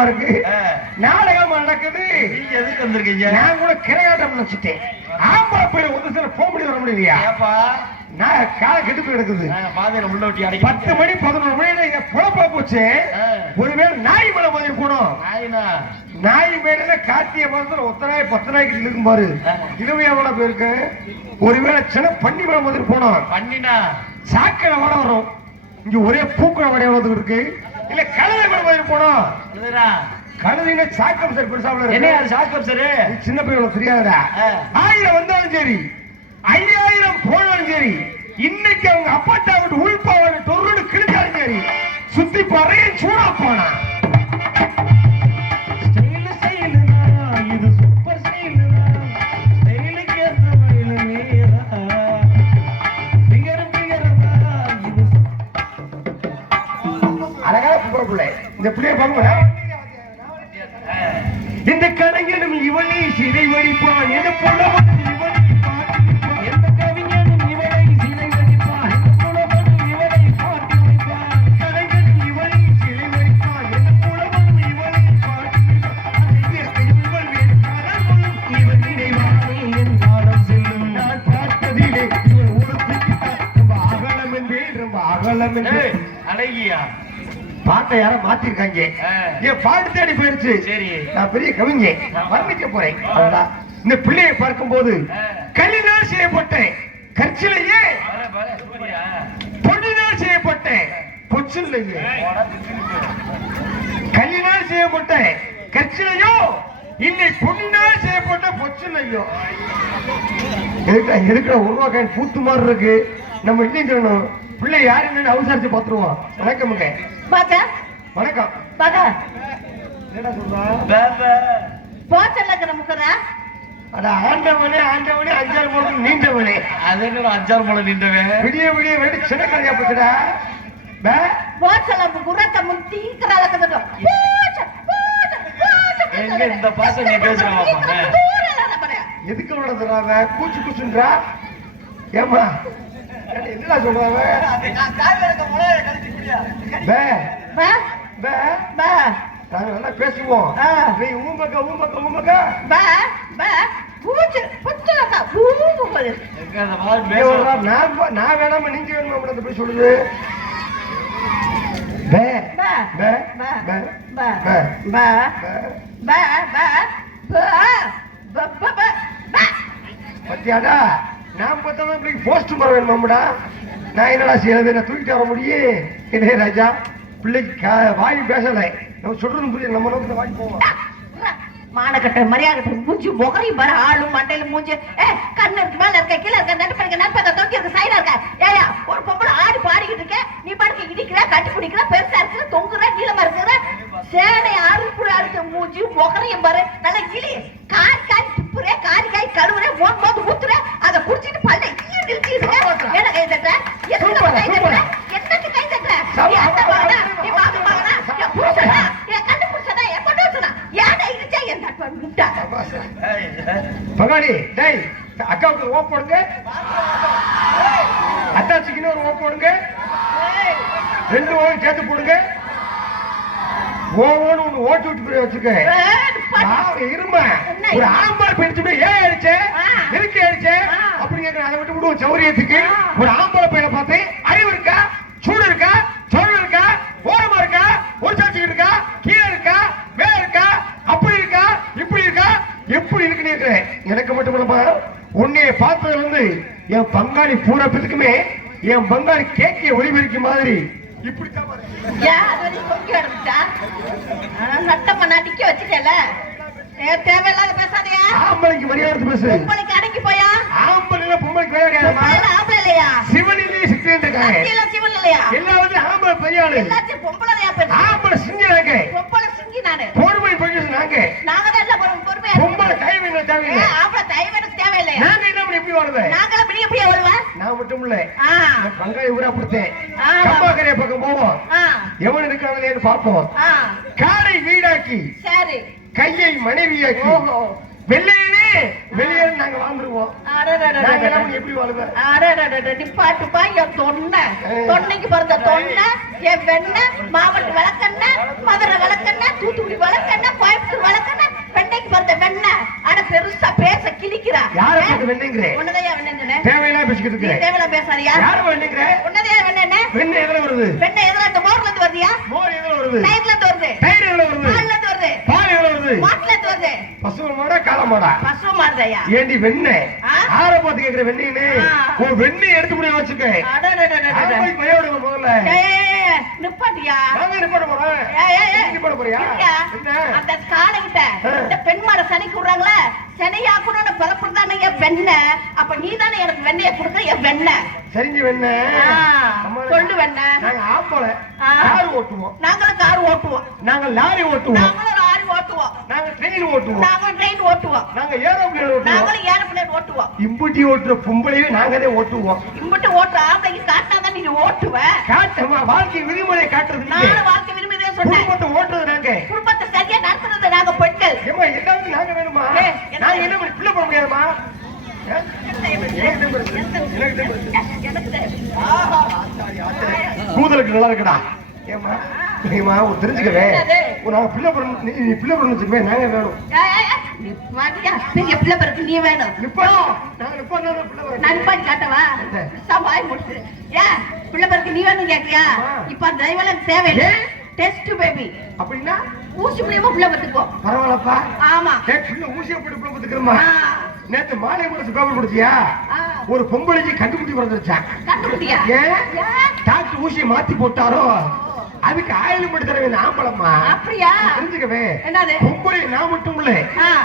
கூட்டமா இருக்கு. நாடகம் நடக்குது. நீங்க எதுக்கு வந்திருக்கீங்க? நான் கூட கிரையாட்டம் நினைச்சிட்டேன் ஆம்பளை பேர் ஒரு சில போக முடியாது வர முடியலையா? நான் கால கெட்டு போய் கிடக்குது நான் பாதையில உள்ள ஒட்டி அடைக்க பத்து மணி பதினொரு மணி பொழப்பா போச்சு. ஒருவேளை நாய் மேல மாதிரி போனோம் நாய் மேல கார்த்திகை மாதத்துல ஒத்த நாய் பத்து நாய் கிட்ட இருக்கும் பாரு. ஆ. இளமையாவோட போயிருக்கு ஒருவேளை சின்ன பண்ணி மேல மாதிரி போனோம். பண்ணினா? சாக்கடை வட வரும். இங்க ஒரே பூக்கடை வட எவ்வளவு இருக்கு. இல்ல கழுதை மாதிரி போனோம். எழுதுடா கழுதைங்க சாக்கம் சார் பெருசா என்ன சாஸ்திரம் சரி சின்ன பையன் தெரியாதா ஆ. ஆயிரம் வந்தாலும் சரி ஐயாயிரம் போனாலும் சரி இன்னைக்கு அவங்க அப்பாட்டா விட்டு உள்பாவாங்க தொருடு கிழிச்சாலும் சரி சுத்தி பறைய சூடா போனா பொம்பளை பிள்ளை இந்த பிள்ளைய பாருங்க இந்த கலைஞனும் இவனை சிறை வடிப்பான் என புலவனும் இவனை எந்த கவிஞனும் இவனை வரிப்பான். புலவனும் இவனை பார்த்திருப்பான். கலைஞனும் இவனை சிறை எந்த புலவனும் இவனை இவன் நினைவானே என் காலம் செல்லும். நான் பார்த்ததிலே இவன் ரொம்ப அகலம் என்றே, ரொம்ப அகலம் என்றே. அழகியா பாட்டை யாரோ மாத்திருக்காங்க. என் பாட்டு தேடி போயிருச்சு. சரி. நான் பெரிய கவிஞ வர்ணிக்க போறேன். இந்த பிள்ளையை பார்க்கும்போது ஆ. கல்லினால் செய்யப்பட்டேன். கற்சிலையே பொன்னினால் செய்யப்பட்டேன். பொச்சில்லையே. கல்லினால் செய்யப்பட்டேன். கற்சிலையோ இல்லை பொன்னினால் செய்யப்பட்ட பொச்சில்லையோ. எதுக்கு எதுக்குற உருவாக்க பூத்து மாதிரி இருக்கு. நம்ம இன்னும் சொல்லணும். பிள்ளை யாருன்னு அவசரிச்சு பார்த்துருவோம். வணக்கமுங்க பாக்க. வணக்கம். பாக்க. என்னடா சொல்றா. போச்சல்லக்கிற முக்கரா அட ஆண்டவனே ஆண்டவனே அஞ்சாறு மூலம் நீண்டவனே. அது என்னடா அஞ்சாறு முளை நின்றவன் விடிய விடிய வேண்டி சின்ன கதையா போச்சுடா. பே, போச்சல குரத்த முன் தீக்கறால கதடோ போச்ச போச்ச போச்ச. எங்க இந்த பாசம் நீ பேசுற பாப்பா? எதுக்கு விடதுறாவ கூச்சு கூச்சுன்றா. ஏமா என்னடா சொல்றாவ பே பா பே பா நாங்க நல்லா பேசுவோம் ஆ. நீ ஊம்பக்க ஊம்பக்க ஊம்பக்க பா பா பூச்ச புச்சலக்கா பூவு போது நான் போ- நான் வேணாம நீங்க வேணுமா அப்படி போய் சொல்லுது பே பா பே பா பே பா பே பா பே பா பா பா பா பா பா பத்தியாடா நான் பார்த்தா இப்படி போஸ்ட் மரம் வேணுமாம்டா. நான் என்னடா செய்யறது? நான் தூக்கிட்டு வர முடியும் என்ன ராஜா? பிள்ளைக்கு வாய் பேசலை. நம்ம சொல்றது புரியல நம்ம நோக்கத்தை வாய் போவோம். மானக்கட்ட மரியாதை மூஞ்சி முகரி வர ஆளு மண்டையில மூஞ்சி. ஏ கண்ணு இருக்கு மேல இருக்க கீழே இருக்க நடுப்பங்க நடுப்பங்க தொட்டி இருக்க சைடா இருக்க. ஏயா ஒரு பொம்பளை ஆடி பாடிக்கிட்டு இருக்க. நீ பாட்டுக்கு இடிக்கிற கட்டி பிடிக்கிற பெருசா இருக்கிற தொங்குற நீளமா இருக்கிற சேனை அறுப்புற அறுத்த மூஞ்சி முகரையும் பாரு. நல்லா கிளி. காய் காய் துப்புற காரி காய் கழுவுற மோன் போது ஊத்துற அதை குடிச்சிட்டு பல்ல ஈ நிறுத்திடுற என்ன கை தட்டுற எதுக்கு கை தட்டுற என்னத்துக்கு கை தட்டுற நீ அத்தை மகனா நீ மாமி மகனா என் புருஷனா என் கண்டு புருஷனா என் பொண்ணு புருஷனா ஏன் இடிச்சா என் தட்டு முட்டா பகாடி டேய் அக்காவுக்கு ஓப் போடுங்க. அத்தாச்சிக்குன்னு ஒரு ஓப் போடுங்க. ரெண்டு ஓவும் சேர்த்து போடுங்க. ஓவோன்னு ஒண்ணு ஓட்டி விட்டு போய் வச்சுக்க. நான் இருமா என்ன? ஒரு ஆம்பளை பிடிச்சு ஏன் அடிச்சே ஆ. எதுக்கு அடிச்சே? ஆ. அப்படி கேட்க அதை விட்டு விடுவோம் சௌரியத்துக்கு. ஒரு ஆம்பளை பையனை பார்த்து அறிவு இருக்கா சூடு இருக்கா சோழ இருக்கா ஓரமா இருக்கா ஒரு சாட்சி இருக்கா கீழே இருக்கா மேல இருக்கா அப்படி இருக்கா இப்படி இருக்கா எப்படி இருக்குன்னு கேட்கிறேன் எனக்கு மட்டும் இல்லப்பா உன்னைய பார்த்ததுல இருந்து என் பங்காளி பூரா பேத்துக்குமே என் பங்காளி கேக்கிய ஒளிபெருக்கி மாதிரி இப்படித்தான் நட்டமா நடிக்க வச்சுட்டேல தேவையில்லாத பேசாதயா? ஆம்பளைக்கு மரியாதை பேசு. உங்களுக்கு அடங்கி போயா? ஆம்பளை பொம்பளைக்கு பொம்பளை ஆம்பளை இல்லையா? சிவனிலே சிக்கன் இருக்காங்க சிவன் இல்லையா? எல்லாவது ஆம்பளை பையாளு எல்லாத்தையும் பொம்பளையா பேசு ஆம்பளை சிங்கனாங்க பொம்பளை சிங்கி நானு. பொறுமை பையன் நாங்க நாங்க தான் பொம்பளை. கை வேணும் தேவையில்லை. ஆம்பளை நாங்க என்ன எப்படி நாங்களும் இப்படி எப்படியா வருவேன் நான் மட்டும் இல்ல. பங்காளி ஊரா கொடுத்தேன் ஆ. கம்பாக்கரைய பக்கம் போவோம். எவன் இருக்காங்களேன்னு பார்ப்போம். காலை வீடாக்கி சரி. கையை மனைவியாக்கி ஓஹோ. வெள்ளையனே வெளியே நாங்க வாழ்ந்துருவோம். நாங்க எப்படி வாழுவேன் என் தொன்னை. தொன்னைக்கு பிறந்த தொன்னை, என் வெண்ணெய், மாவட்ட விளக்கெண்ணெய், மதுரை விளக்கெண்ணெய், தூத்துக்குடி விளக்கெண்ணெய், கோயம்புத்தூர் விளக்கெண்ணெய், வெண்ணெய்க்கு பிறந்த வெண்ணெய். அட, பெருசா பேச கிழிக்கிறா. யார ஏ, பார்த்து வெண்ணைங்கிறேன் உன்னதையா சொன்னேன்? தேவையில்லாம் பேசிக்கிட்டு தேவையில்லாம? யார வெண்ணைங்கிறேன் உன்னதையா வெண்ணெய்ன்னு? வெண்ணெய் எதுல வருது வெண்ணெய் எதுல இந்த மோர்ல இருந்து வருதியா? மோர் எதுல வருது தயிர்ல இருந்து வருது. தயிர் எதுல வருது பால்ல இருந்து வருது. பால் எதுல வருது மாட்டுல இருந்து வருது. பசுவ மாடா காளை மாடா பசு மாடுதாயா? ஏண்டி வெண்ணெய் ஆ? ஆற பார்த்து கேக்குற வெண்ணெய்னு ஆ. உன் வெண்ணெய் எடுத்து முடிய வச்சுக்க அடடடடடட. ஆம்பளை பையோட முதல்ல ஏய், ஏய், ஏய், நிப்பாட்டியா நாங்க என்ன பண்ண போறோம் ஏய், ஏய், ஏய். நீ பண்ண போறியா இருக்கியா? என்ன அந்த காளைகிட்ட ஆ. இந்த பெண் மாட சனிக்கு விடுறாங்களே சனியாக்கணும்னு பிறப்புதானே என் வெண்ண. அப்ப நீ தானே எனக்கு வெண்ணைய கொடுக்க என் வெண்ண. ஆ, நம்ம சொல்லு வெண்ண. நாங்க ஆம்பளை ஆ. கார் ஓட்டுவோம். நாங்களும் கார் ஓட்டுவோம். நாங்க லாரி ஓட்டுவோம். நாங்களும் லாரி ஓட்டுவோம். நாங்க ட்ரெயின் ஓட்டுவோம். நாங்களும் ட்ரெயின் ஓட்டுவோம். நாங்க ஏரோப்ளேன் ஓட்டுவோம். நாங்களும் ஏரோப்ளேன் ஓட்டுவோம். இம்புட்டி ஓட்டுற பொம்பளையும் நாங்க தான் ஓட்டுவோம். இம்பிட்டு ஓட்டுற ஆம்பளைக்கு காட்டினாதான் நீ ஓட்டுவ. காட்டமா? வாழ்க்கை விதிமுறையை காட்டுறது நீங்க. நானும் வாழ்க்கை விரும்பிதான் சொன்னேன் குடும்பத்தை ஓட்டுறது நாங்க குடும்பத்தை சரியா நடத்துறது நாங்க பெண்கள் ஏமா எல்லாத்துக்கும் நாங்க வேணுமா ஏய், என்ன- பண்ணி பிள்ளை போட முடியாதுமா. கூதலுக்கு நல்லா இருக்குடா. ஏமா ஏமா ஒரு? ஒரு நாங்க பிள்ளை போடணும். நீ பிள்ளை போடணும் வச்சுக்கவே நாங்க வேணும். பிள்ளை பிறகு நீ வேணும். நான் நிப்பாட்டி காட்டவா என்ன? சாம் வாய் முடிச்சு ஏன் பிள்ளை பிறகு நீ வேணும் கேட்கியா. இப்ப தேவையில்லை. ஏன்? டெஸ்ட் பேபி அப்படின்னா? ஊசி மூலியமா பிள்ளை பத்துக்கோ பரவாயில்லப்பா. ஆமா. பிள்ளை ஊசியை போட்டு பிள்ளை பத்துக்கிறோமா. நேத்து மாலை முடிச்சு கொடுத்தியா? ஆ. ஒரு பொம்பளைக்கு கண்டுபிடி பிறந்துருச்சான்? டாக்டர் ஊசியை மாத்தி போட்டாரோ? அதுக்கு ஆயில் மட்டும் தர வேண்டிய ஆம்பளம்மா. அப்படியா? தெரிஞ்சுக்கவே. பொம்பளை நான் மட்டும் இல்ல.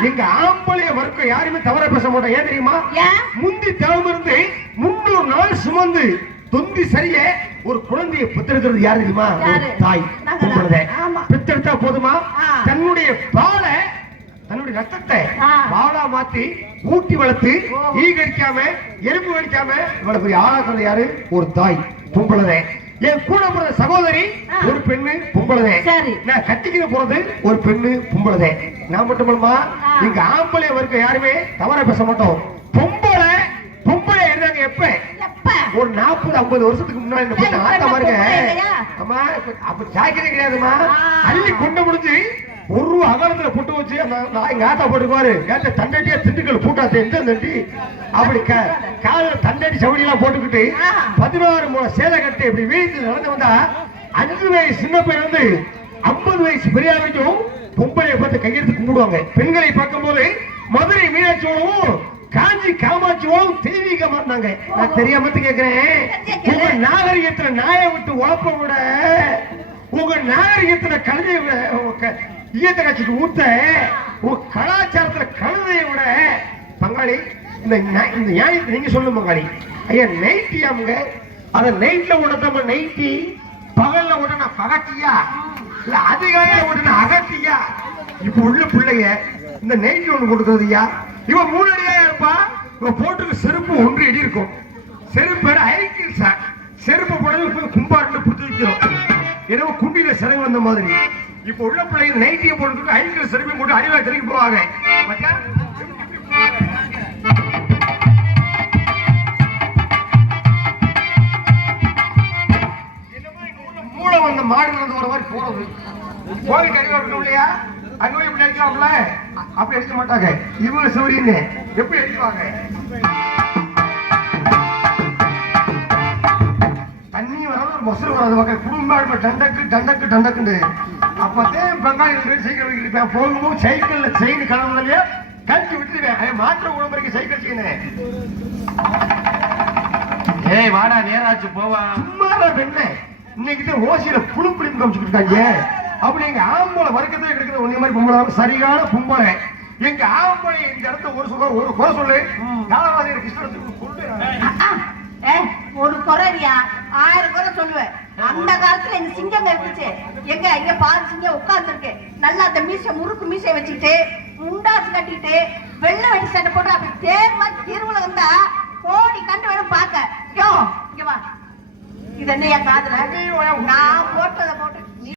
எங்க ஆம்பளைய வர்க்கம் யாருமே தவற பேச மாட்டோம். ஏன் தெரியுமா? முந்தி தவமிருந்து முன்னூறு நாள் சுமந்து தொந்தி சரிய ஒரு குழந்தையை பெற்றெடுக்கிறது யாரு தெரியுமா? தாய். ஆமா. பெற்றெடுத்தா போதுமா. தன்னுடைய பாலை தன்னுடைய ரத்தத்தை. பாலா மாத்தி ஊட்டி வளர்த்து. ஈ கடிக்காம எறும்பு கடிக்காம இவ்வளவு பெரிய ஆளாக்குறது யாரு ஒரு தாய் பொம்பளை என் கூட பிறந்த சகோதரி. ஒரு பெண்ணு பொம்பளை சரி. நான் கட்டிக்கிற போறது ஒரு பெண்ணு பொம்பளை நான் மட்டும் ஆ. இங்க ஆம்பளை வர்க்க யாருமே தவறா பேச மாட்டோம் பொம்பளை பொம்பளை இருந்தாங்க எப்ப ஒரு நாற்பது ஐம்பது வருஷத்துக்கு முன்னாடி இந்த பொண்ணு ஆத்தா பாருங்க பொம்பளை? அம்மா அப்ப சாக்கிரே கிடையாதுமா. அள்ளி கொண்டு முடிஞ்சு ஒரு ரூபா அகலத்துல புட்டு வச்சு எங்க ஆத்தா போட்டுக்குவாரு ஏட்ட தண்டடியா திண்டுக்கல் பூட்டாத்த எந்த தண்டி அப்படி க- காதுல தண்டடி சவடி எல்லாம் போட்டுக்கிட்டு. பதினாறு மூணு சேலை கட்டி இப்படி வீட்டுல நடந்து வந்தா அஞ்சு வயசு சின்ன பையன் வந்து ஐம்பது வயசு பெரிய வரைக்கும் பொம்பளையை பார்த்து கையெழுத்து கும்பிடுவாங்க பெண்களை பார்க்கும்போது மதுரை மீனாட்சியோடவும் காஞ்சி காமாட்சியோடும் தெய்வீகமா இருந்தாங்க நான் தெரியாம கேக்குறேன். உங்க நாகரிகத்துல நாயை விட்டு உழப்ப விட உங்க நாகரிகத்துல கழுதைய விட- ஈயத்தை கட்சிக்கு ஊத்த உங்க கலாச்சாரத்துல கழுதைய விட பங்காளி இந்த இந்த நியாயத்தை நீங்க சொல்லுங்க பங்காளி. ஐயா நைட்டியாமுங்க அத நைட்ல உடனே நைட்டி? பகல்ல உடனே பகட்டியா? இல்ல அதிகாலையில உடனே அகட்டியா? இப்ப உள்ள பிள்ளைய இந்த நைட்டி ஒண்ணு கொடுக்கறதுயா இவன் மூணு அடியா இருப்பா. இவன் போட்டுக்கு செருப்பு ஒன்று அடி இருக்கும் செருப்பு பேர் ஐக்கிள் சார். செருப்பு போடல போய் கும்பாட்டு வைக்கிறோம். ஏதோ குண்டியில சிறை வந்த மாதிரி. இப்ப உள்ள பிள்ளைங்க நைட்டியை போட்டுக்கிட்டு ஐக்கிள் செருப்பையும் போட்டு அறிவா திரைக்கு போவாங்க. மூளை வந்த மாடு நடந்து வர மாதிரி போறது கோவில் கருவா இருக்கணும் இல்லையா? அங்க போய் இப்படி அப்படி அடிக்க மாட்டாங்க. இவங்க சௌரியன்னு எப்படி அடிக்குவாங்க தண்ணி வராது ஒரு மொசல் வராது பக்கம் குடும்ப டண்டக்கு டண்டக்கு டண்டக்குண்டு. அப்பதே பங்காளி சைக்கிள் வைக்கிறேன் போகும்போது சைக்கிள்ல செயின் கலந்ததுலயே கழிச்சு விட்டுருவேன். மாற்ற உடம்புக்கு சைக்கிள் செய்யணும் ஏய் வாடா நேராச்சு போவா. சும்மாடா பெண்ணே. இன்னைக்கு ஓசியில புழு புளிப்பு காமிச்சுட்டு இருக்காங்க. அப்படி எங்க ஆம்பளை வர்க்கத்துல கிடைக்கிற ஒன்னே மாதிரி பொம்பளை சரியான பொம்பளை. எங்க ஆம்பளை இந்த இடத்துல ஒரு சொல்ல ஒரு குறை சொல்லு. காலவாதியர் கிருஷ்ணத்துக்கு ஏ, ஒரு குறையா? ஆயிரம் குறை சொல்லுவேன். அந்த காலத்துல எங்க சிங்கம் இருந்துச்சு எங்க இங்க பால் சிங்கம் உட்கார்ந்துருக்கு. நல்லா அந்த மீசை முறுக்கு மீசை வச்சுக்கிட்டு முண்டாசு கட்டிட்டு வெள்ளை வெட்டி சட்டை போட்டு அப்படி தேர் மாதிரி திருவிழா வந்தா கோடி கண்டு வேணும் பாக்க யோ இங்க வா. இது என்ன என் காதுல நான் போட்டதை போட்டு